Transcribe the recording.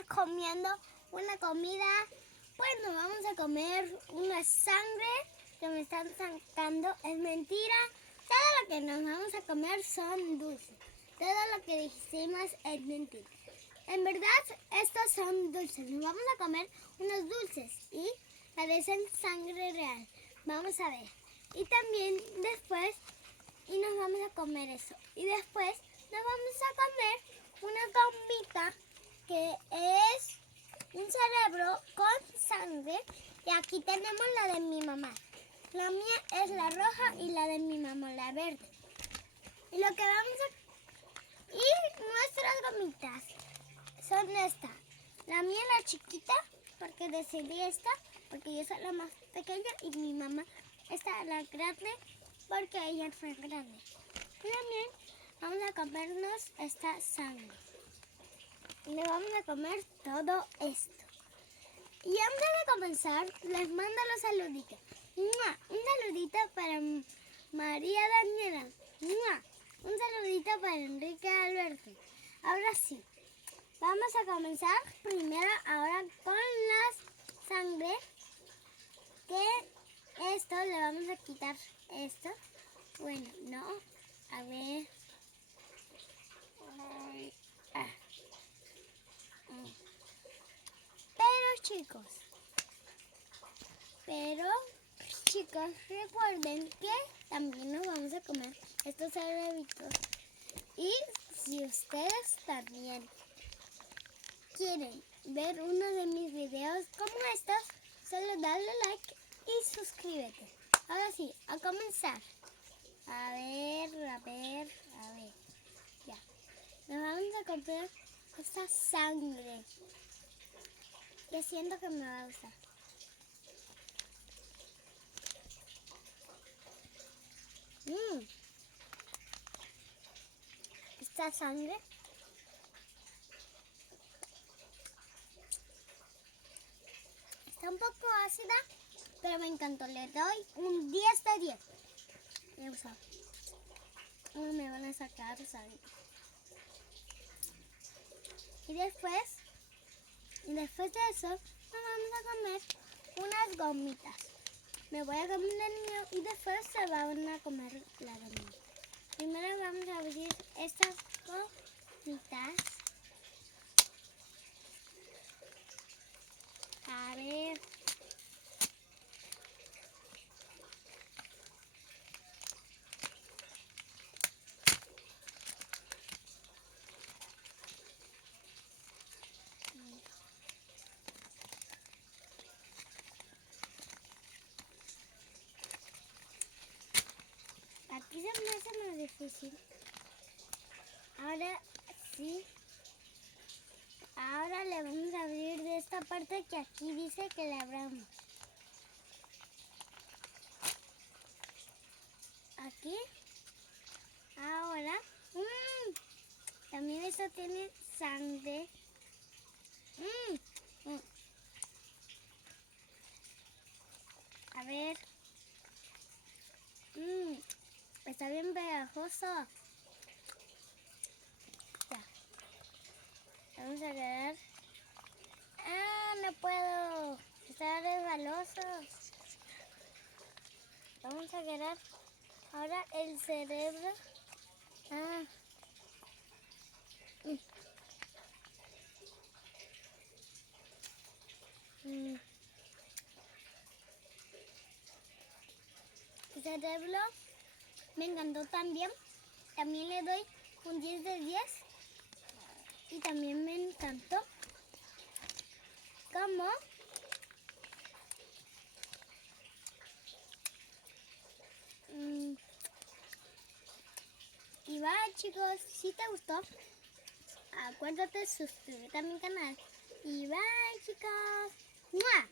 estar comiendo una comida. Pues nos vamos a comer una sangre que me están sacando. Es mentira. Todo lo que nos vamos a comer son dulces. Todo lo que dijimos es mentira. En verdad, estos son dulces. Nos vamos a comer unos dulces y parecen sangre real. Vamos a ver. Y también después, y nos vamos a comer eso. Y después nos vamos a comer una gomita que es un cerebro con sangre. Y aquí tenemos la de mi mamá. La mía es la roja y la de mi mamá la verde. Y lo que vamos a... Y nuestras gomitas son estas. La mía la chiquita, porque decidí esta, porque yo soy la más pequeña, y mi mamá está la grande, porque ella fue grande. Y también vamos a comernos esta sangre. Y le vamos a comer todo esto. Y antes de comenzar, les mando los saluditos. ¡Mua! Un saludito para María Daniela. ¡Mua! Un saludito para Enrique Alberto. Ahora sí, vamos a comenzar primero ahora con la sangre. Que esto le vamos a quitar esto. Bueno, no. A ver. Pero chicos, recuerden que también nos vamos a comer estos cerebritos. Y si ustedes también quieren ver uno de mis videos como estos, solo dale like y suscríbete. Ahora sí, a comenzar. A ver. Ya. Nos vamos a comer esta sangre. Que siento que me va a gustar. Esta sangre está un poco ácida, pero me encantó. Le doy un 10 de 10. Me gusta. Me van a sacar sangre. Y después de eso, nos vamos a comer unas gomitas. Me voy a comer el mío y después se van a comer la gomita. Primero vamos a abrir estas gomitas. A ver. Aquí se me hace más difícil. Ahora sí. Ahora le vamos a abrir de esta parte que aquí dice que le abramos. Aquí. Ahora. También esto tiene sangre. A ver. Está bien pegajoso. Ya. Vamos a quedar. No puedo. Está resbaloso. Vamos a quedar ahora el cerebro. El cerebro me encantó también. También le doy un 10 de 10. Y también me encantó como y va, chicos, si te gustó, acuérdate suscribirte a mi canal. Y bye, chicos. ¡Mua!